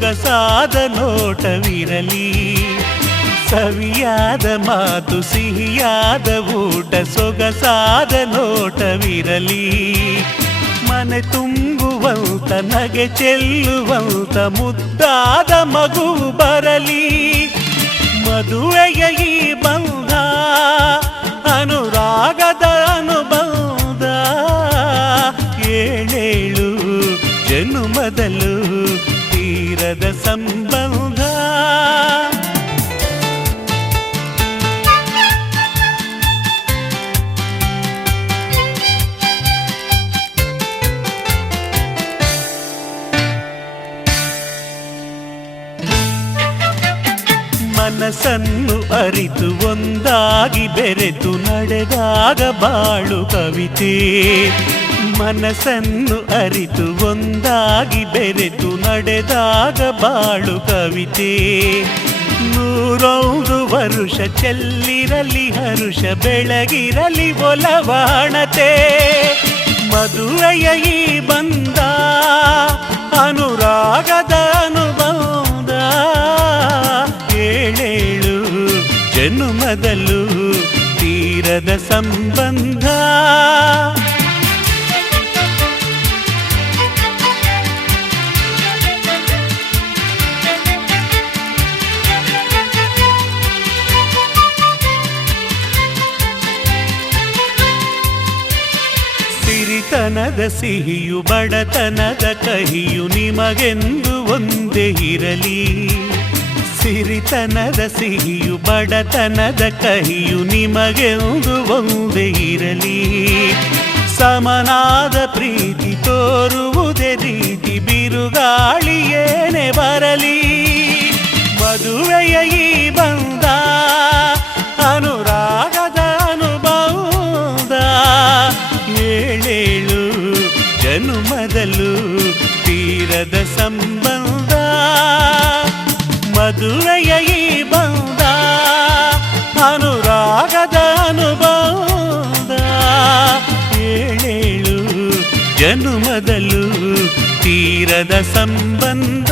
ಸೊಗಸಾದ ನೋಟವಿರಲಿ, ಸವಿಯಾದ ಮಾತು ಸಿಹಿಯಾದ ಊಟ ಸೊಗಸಾದ ನೋಟವಿರಲಿ, ಮನೆ ತುಂಬುವಂತ ನಗೆ ಚೆಲ್ಲುವಂತ ಮುದ್ದಾದ ಮಗು ಬರಲಿ. ಮದುವೆಯ ಈ ಬಂಧ ಅನುರಾಗದ ಅನುಬಂಧ, ಏಳೇಳು ಜನುಮದಲು ತೀರದ ಸಂಬಂಧ. ಮನಸ್ಸನ್ನು ಅರಿತು ಒಂದಾಗಿ ಬೆರೆತು ನಡೆದಾಗ ಬಾಳು ಕವಿತೆ. ಮನಸ್ಸನ್ನು ಅರಿತು ಒಂದಾಗಿ ಬೆರೆತು ನಡೆದಾಗ ಬಾಳು ಕವಿತೆ. 101 ವರುಷ ಚೆಲ್ಲಿರಲಿ ಹರುಷ ಬೆಳಗಿರಲಿ ಒಲವಾಣತೆ. ಮದುವೆಯ ಈ ಬಂಧ ಅನುರಾಗದ ಅನುಬಂಧ, ಏಳೇಳು ಜನುಮದಲು ತೀರದ ಸಂಬಂಧ. ಸಿರಿತನದ ಸಿಹಿಯು ಬಡತನದ ಕಹಿಯು ನಿಮಗೆಂದು ಒಂದೇ ಇರಲಿ. ಸಿರಿತನದ ಸಿಹಿಯು ಬಡತನದ ಕಹಿಯು ನಿಮಗೆಂದು ಒಂದೇ ಇರಲಿ. ಸಮನಾದ ಪ್ರೀತಿ ತೋರುವುದೇ ರೀತಿ ಬಿರುಗಾಳಿ ಏನೇ ಬರಲಿ. ಮದುವೆಯ ಈ ಬಂಧ ಅನುರಾಗದ ಅನುಬಂಧ, ಏಳೇಳು ಜನುಮದಲು ತೀರದ ಸಂಬಂಧ. ಮದುವೆಯ ಈ ಬಂಧ ಅನುರಾಗದ ಅನುಬಂಧ, ಏಳೇಳು ಜನುಮದಲು ತೀರದ ಸಂಬಂಧ.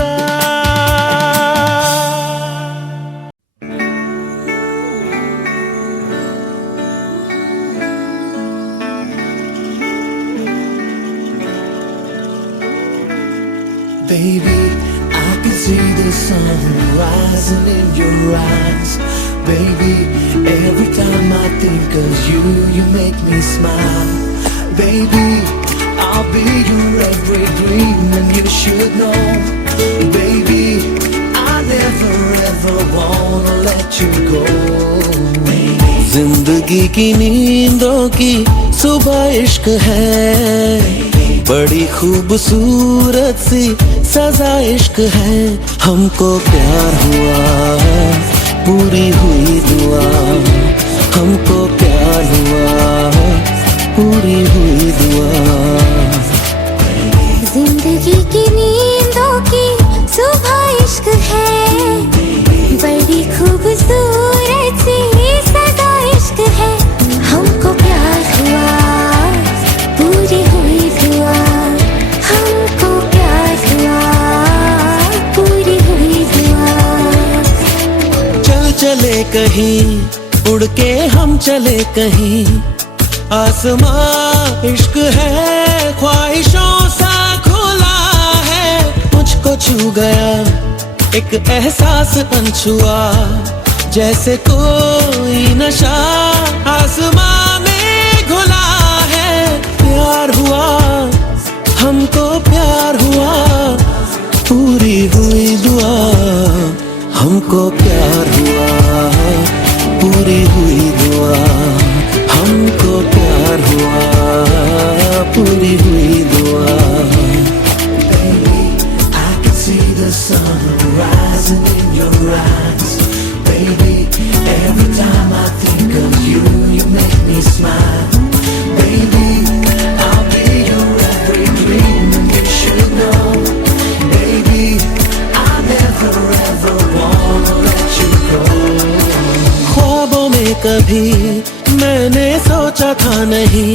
Baby, I can see the sun rising in your eyes. Baby, every time I think of you, you make me smile. Baby, I'll be your every dream and you should know. Baby, I never ever wanna let you go. जिंदगी की नींदों की सुबह इश्क है, बड़ी खूबसूरत सी सजा इश्क है. हमको प्यार हुआ पूरी हुई दुआ, हमको प्यार हुआ पूरी हुई दुआ. जिंदगी की नींदों की सुबह इश्क है, बड़ी खूबसूरत सी सजा इश्क है. हमको प्यार हुआ पूरी हुई दुआ, हमको प्यार हुआ पूरी हुई दुआ. चल चले कहीं उड़ के हम चले कहीं, आसमां इश्क है ख्वाहिशों सा खुला है. मुझको छू गया एक एहसास अनछुआ, जैसे कोई नशा आसमां में घुला है. प्यार हुआ हमको प्यार हुआ पूरी हुई दुआ, हमको प्यार हुआ पूरी हुई दुआ, हमको प्यार हुआ पूरी हुई दुआ. Baby, I can see the sun rising in your eyes. Baby, every time I think of you, you make me smile. Baby, I'll be your every dream and you should know. Baby, I never ever wanna let you go. ख्वाबों में कभी मैंने सोचा था नहीं,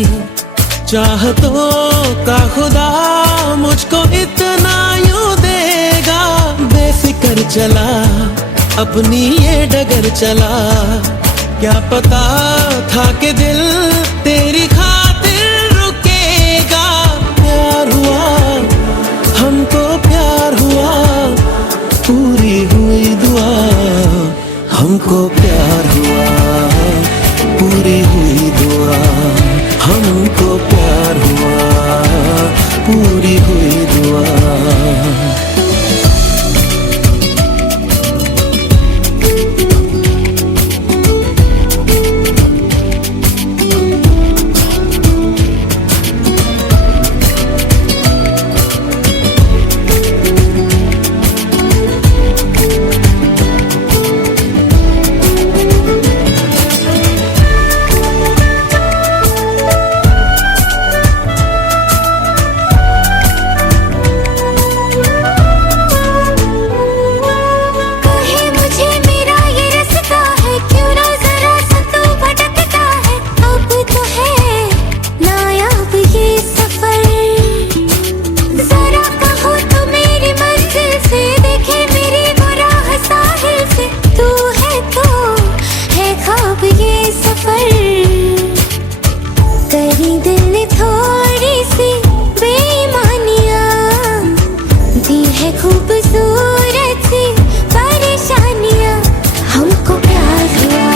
चाहतों का खुदा मुझको इतना यूं देगा. चला अपनी ये डगर चला, क्या पता था कि दिल तेरी खातिर रुकेगा। प्यार हुआ हमको प्यार हुआ, पूरी हुई दुआ हमको प्यार हुआ, पूरी हुई दुआ हमको प्यार हुआ, पूरी हुई दुआ। खूबसूरत सी परेशानियां, हमको प्यार हुआ,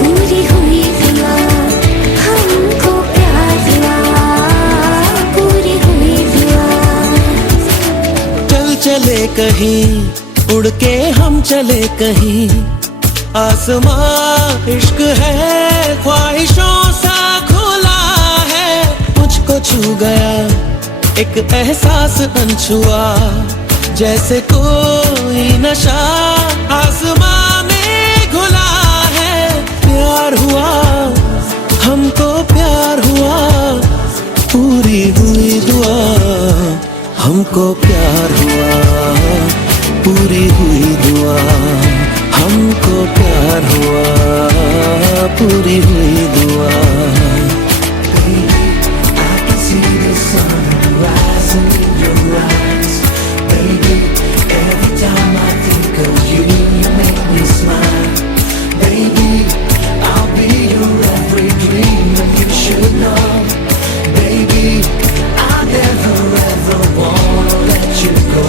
पूरी हुई दुआ हमको प्यार हुआ, पूरी हुई दुआ। चल चले कहीं उड़ के हम चले कहीं, आसमां इश्क है ख्वाहिशों सा खुला है। मुझको छू गया एक एहसास अनछुआ, जैसे कोई नशा आसमां में घुला है। प्यार हुआ हमको प्यार हुआ, पूरी हुई दुआ हमको प्यार हुआ, पूरी हुई दुआ हमको प्यार हुआ, पूरी हुई दुआ। Rising in your eyes, baby. Every time I think of you, you make me smile, baby. I'll be your every dream, and you should know, baby. I never ever wanna let you go.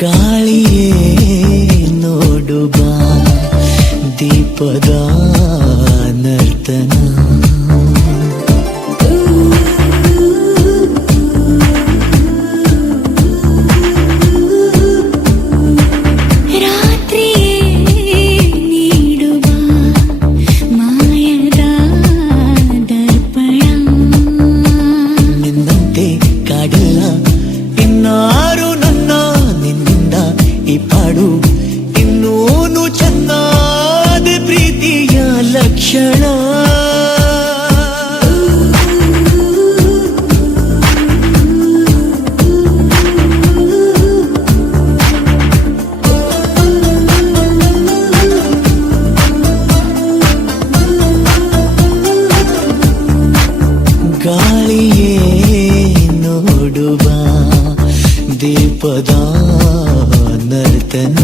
ಗಾಳಿಯೇ ನೋಡು ಬಾ ದೀಪದ ನರ್ತನ, ಇನ್ನೂನು ಚೆನ್ನಾದ ಪ್ರೀತಿಯ ಲಕ್ಷಣ. ಗಾಳಿಯೇ ನೋಡುವ ದೀಪದ ನರ್ತನ,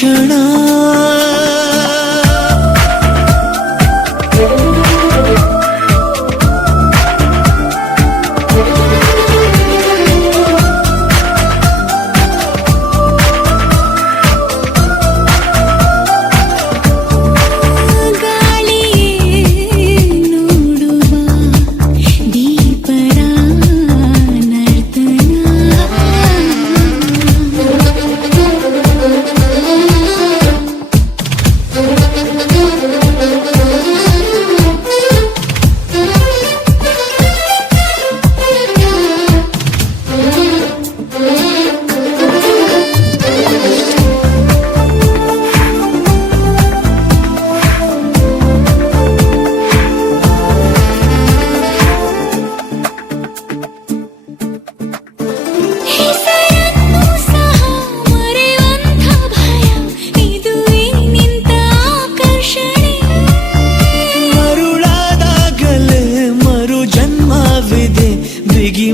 ಕ್ಷಣ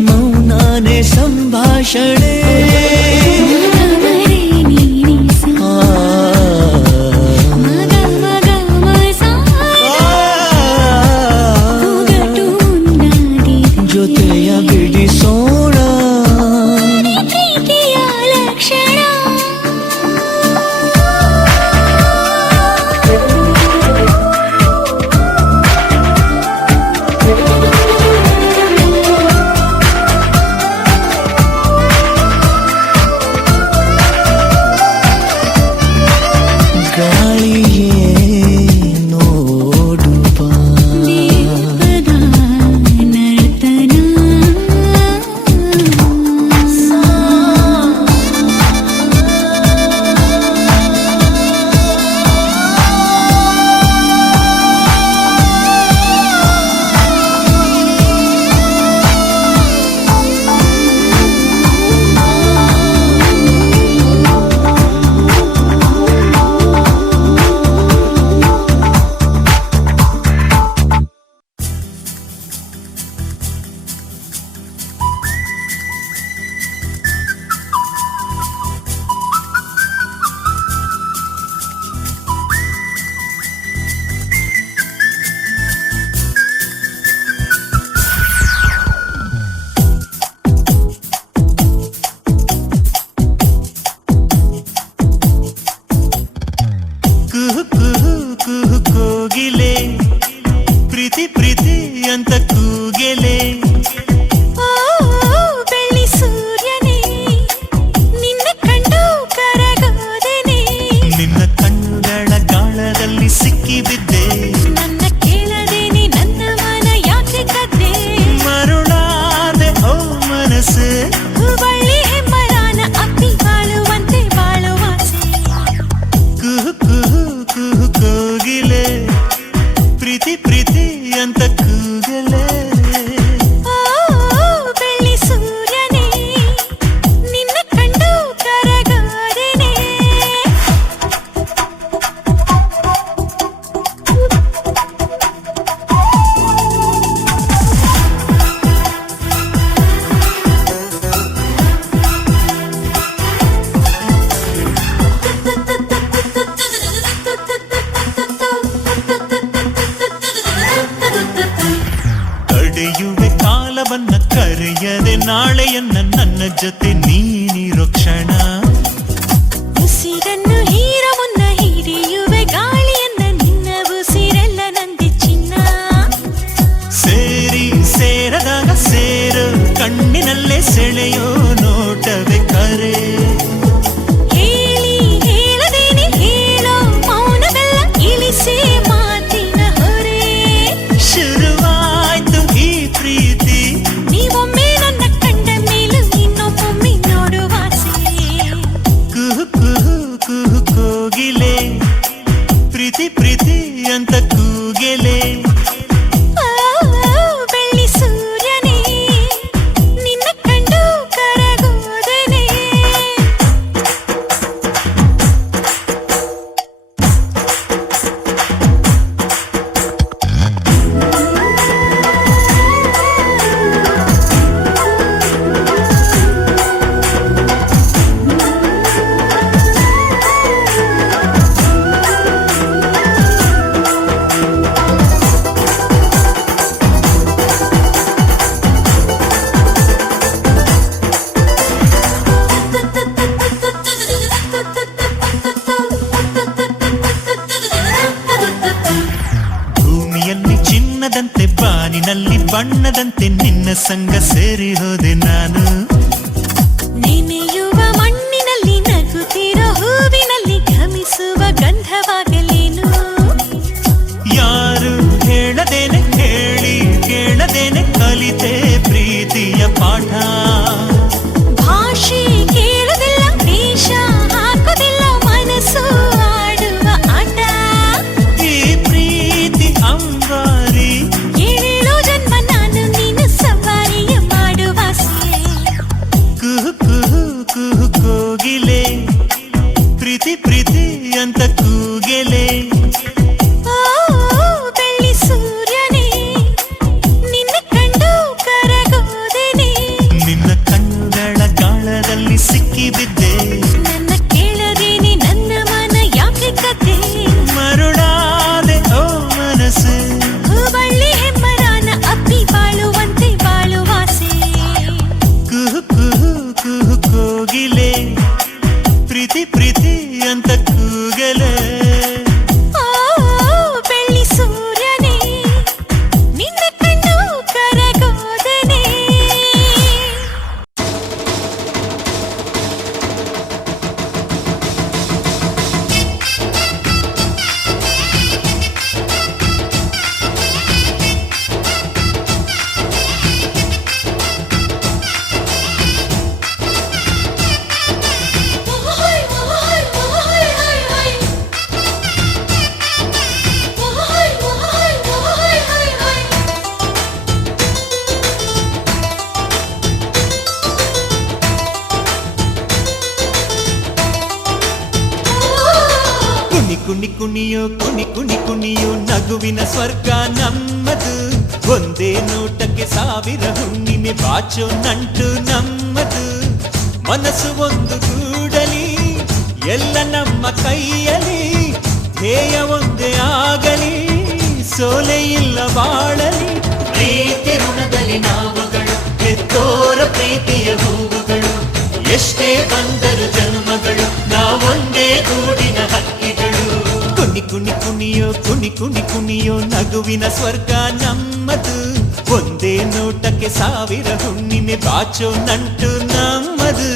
ಮೌನಾನೆ ಸಂಭಾಷಣೆ ಜೊತೆಯ ಬಿಡಿಸೋಣ ಕರೆಯದೆ ನಾಳೆಯನ್ನ ನನ್ನ ಜೊತೆ ನೀನಿರೋ ಕ್ಷಣ ಉಸಿರನ್ನು ಹೀರ ಮುನ್ನ ಹಿಡಿಯುವೆ ಗಾಳಿಯನ್ನ ನಿನ್ನ ಉಸಿರೆಲ್ಲ ನಂದಿ ಚಿನ್ನ ಸೇರಿ ಸೇರದಾಗ ಸೇರು ಕಣ್ಣಿನಲ್ಲೇ ಸೆಳೆಯೋ ನೋಟವೇ ಕರೆ ಹೇಳಿ ಹೇಳದೇನೆ ಹೇಳೋ ಮೌನವೆಲ್ಲ ಇಳಿಸಿ ಮಾತಿನ ಹೊರೆ ಶುರುವಾಯ್ತು ಈ ಪ್ರೀತಿ ನೀವೊಮ್ಮೆ ನನ್ನ ಕಂಡ ಮೇಲೂ ಇನ್ನೊಮ್ಮೊಮ್ಮೆ ನೋಡುವಾಸೆ ಕಾಣದಂತೆ ನಿನ್ನ ಸಂಗ ಸೇರಿ ಹೋದೆ ನಾನು. ನೆನೆಯುವ ಮಣ್ಣಿನಲ್ಲಿ ನಗುತ್ತಿರೋ ಹೂವಿನಲ್ಲಿ ಘಮಿಸುವ ಗಂಧವಾಗಲೇನು. ಯಾರು ಹೇಳದೇನೆ ಹೇಳಿ ಕೇಳದೇನೆ ಕಲಿತೆ ಪ್ರೀತಿಯ ಪಾಠ. ಭಾಷೆ ಕೇಳುವುದಿಲ್ಲ, ವೇಷ ಹಾಕುವುದಿಲ್ಲ, ಮನಸ್ಸು ಆಡುವ ಆಟ. ಈ ಪ್ರೀತಿ ಅಂಬಾರಿ ಏಳೇಳು ಜನ್ಮ ನಾನು ನೀನು ಸವಾರಿಯ ಮಾಡುವ ಆಸೆ. ಕುಹು ಕುಹು ಕುಹು ಕೋಗಿಲೆ ಪ್ರೀತಿ ಪ್ರೀತಿ ಅಂತ ಕೂಗೆಲೆ. ಓ ಬೆಳ್ಳಿ ಸೂರ್ಯನೇ ನಿನ್ನ ಕಂಡು ಕರಗೋದೆನೆ. ನಿನ್ನ ಕಣ್ಣುಗಳ ಗಾಳದಲ್ಲಿ ಸಿಕ್ಕಿ ಬಿದ್ದೆ. ನನ್ನ ಕೇಳದೇನೆ ನನ್ನ ಮನ ಯಾಕೆ ಕತೆ. ಮರುಳಾದೆ ಓ ಮನಸ್ಸೆ. ಹೂಬಳ್ಳಿ ಹೆಮ್ಮರಾನ ಅಪ್ಪಿ ಬಾಳುವಂತೆ ಬಾಳುವಾಸೆ. ಕುಹು ಕುಹು ಕುಹು ಕೋಗಿಲೆ ಪ್ರೀತಿ ಪ್ರೀತಿ ಅಂತ ಕೂಗಲೆ. ಓ ಬೆಳ್ಳಿ ಸೂರ್ಯನೇ ನಿನ್ನ ಕಂಡು ಕರಗೋದೆನೆ. ಕುಣಿ ಕುಣಿ ಕುಣಿಯೋ ಕುಣಿ ಕುಣಿ ಕುಣಿಯೋ ನಗುವಿನ ಸ್ವರ್ಗ ನಮ್ಮದು. ಒಂದೇ ನೋಟಕ್ಕೆ ಸಾವಿರ ಹುಣ್ಣಿಮೆ ಬಾಚೋ ನಂಟು ನಮ್ಮದು. ಮನಸ್ಸು ಒಂದು ಗೂಡಲಿ ಎಲ್ಲ ನಮ್ಮ ಕೈಯಲ್ಲಿ. ಧ್ಯೇಯ ಒಂದೇ ಆಗಲಿ ಸೋಲೆ ಇಲ್ಲ ಬಾಳಲಿ. ಪ್ರೀತಿ ಋಣದಲ್ಲಿ ನಾವುಗಳು ಹೆತ್ತೋರ ಪ್ರೀತಿಯ ಹೂವುಗಳು. ಎಷ್ಟೇ ಬಂದರು ಜನ್ಮಗಳು ನಾವೊಂದೇ ಗೂಡಿನ ಹಕ್ಕಿಗಳು. ಕುಣಿ ಕುಣಿ ಕುಣಿಯೋ ಕುಣಿ ಕುಣಿ ಕುಣಿಯೋ ನಗುವಿನ ಸ್ವರ್ಗ ನಮ್ಮದು. ಒಂದೇ ನೋಟಕ್ಕೆ ಸಾವಿರ ಹುಣ್ಣಿಮೆ ಬಾಚೋ ನಂಟು ನಮ್ಮದು.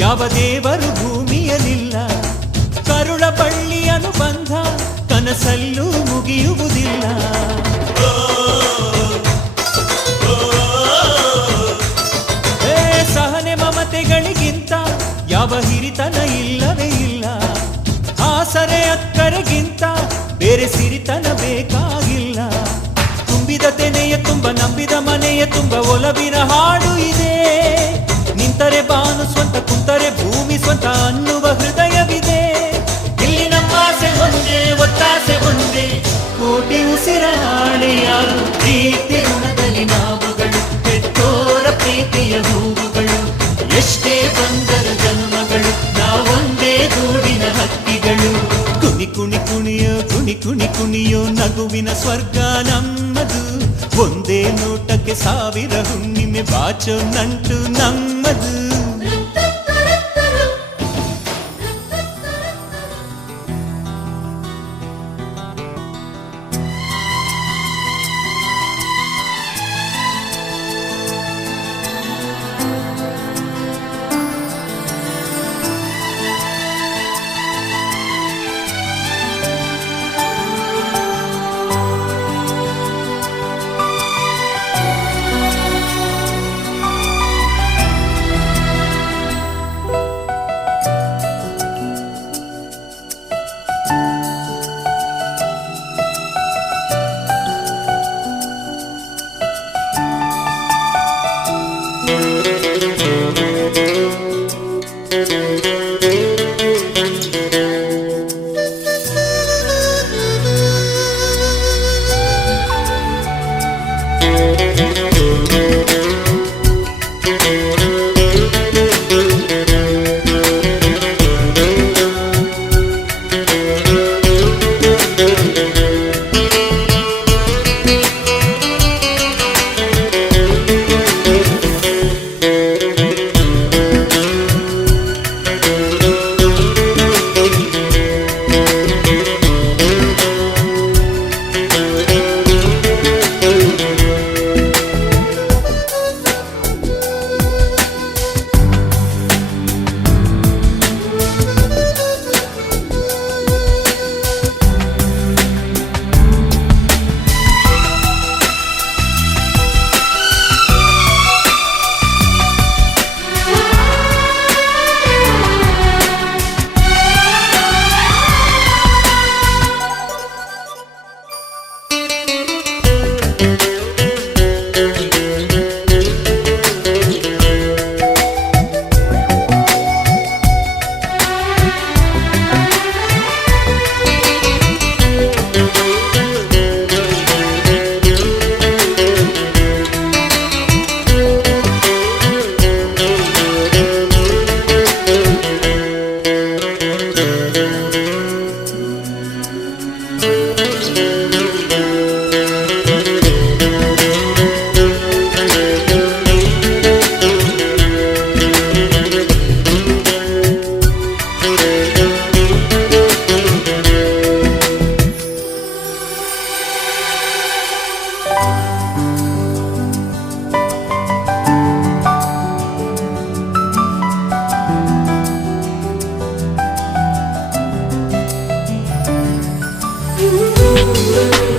ಯಾವ ದೇವರು ಭೂಮಿಯಲಿಲ್ಲ. ಕರುಳ ಬಳ್ಳಿ ಅನುಬಂಧ ಕನಸಲ್ಲೂ ಮುಗಿಯುವುದಿಲ್ಲ. ಸಹನೆ ಮಮತೆಗಳಿಗಿಂತ ಯಾವ ಹಿರಿತನ ಇಲ್ಲವೇ ಇಲ್ಲ. ಆಸರೆ ಅಕ್ಕರೆಗಿಂತ ಬೇರೆ ಸಿರಿತನ ಬೇಕಾಗಿಲ್ಲ. ತುಂಬಿದ ತೆನೆಯ ತುಂಬ ನಂಬಿದ ಮನೆಯ ತುಂಬ ಒಲವಿನ ಹಾಡು ಇದೆ. ನಿಂತರೆ ಬಾನು ಸ್ವಂತ ಕುಂತರೆ ಭೂಮಿ ಸ್ವಂತ ಅನ್ನುವ ಹೃದಯವಿದೆ. ಇಲ್ಲಿ ನಮ್ಮ ಆಸೆ ಒಂದೇ ಒತ್ತಾಸೆ ಒಂದೇ ಕೋಟಿ ಉಸಿರ ಹಾಡೆಯಾರು. ಪ್ರೀತಿ ಋಣದಲ್ಲಿ ನಾವುಗಳು ಹೆತ್ತೋರ ಪ್ರೀತಿಯ ಹೂವುಗಳು. ಎಷ್ಟೇ ಬಂದರು ಜನ್ಮಗಳು ನಾವೊಂದೇ ಗೂಡಿನ ಹಕ್ಕಿಗಳು. ಕುಣಿ ಕುಣಿ ಕುಣಿಯೋ ಕುಣಿ ಕುಣಿ ಕುಣಿಯೋ ನಗುವಿನ ಸ್ವರ್ಗ ನಮ್ಮದು. ಒಂದೇ ನೋಟಕ್ಕೆ ಸಾವಿರ ಹುಣ್ಣಿಮೆ ಬಾಚೋ ನಂಟು ನಮ್ಮದು. you.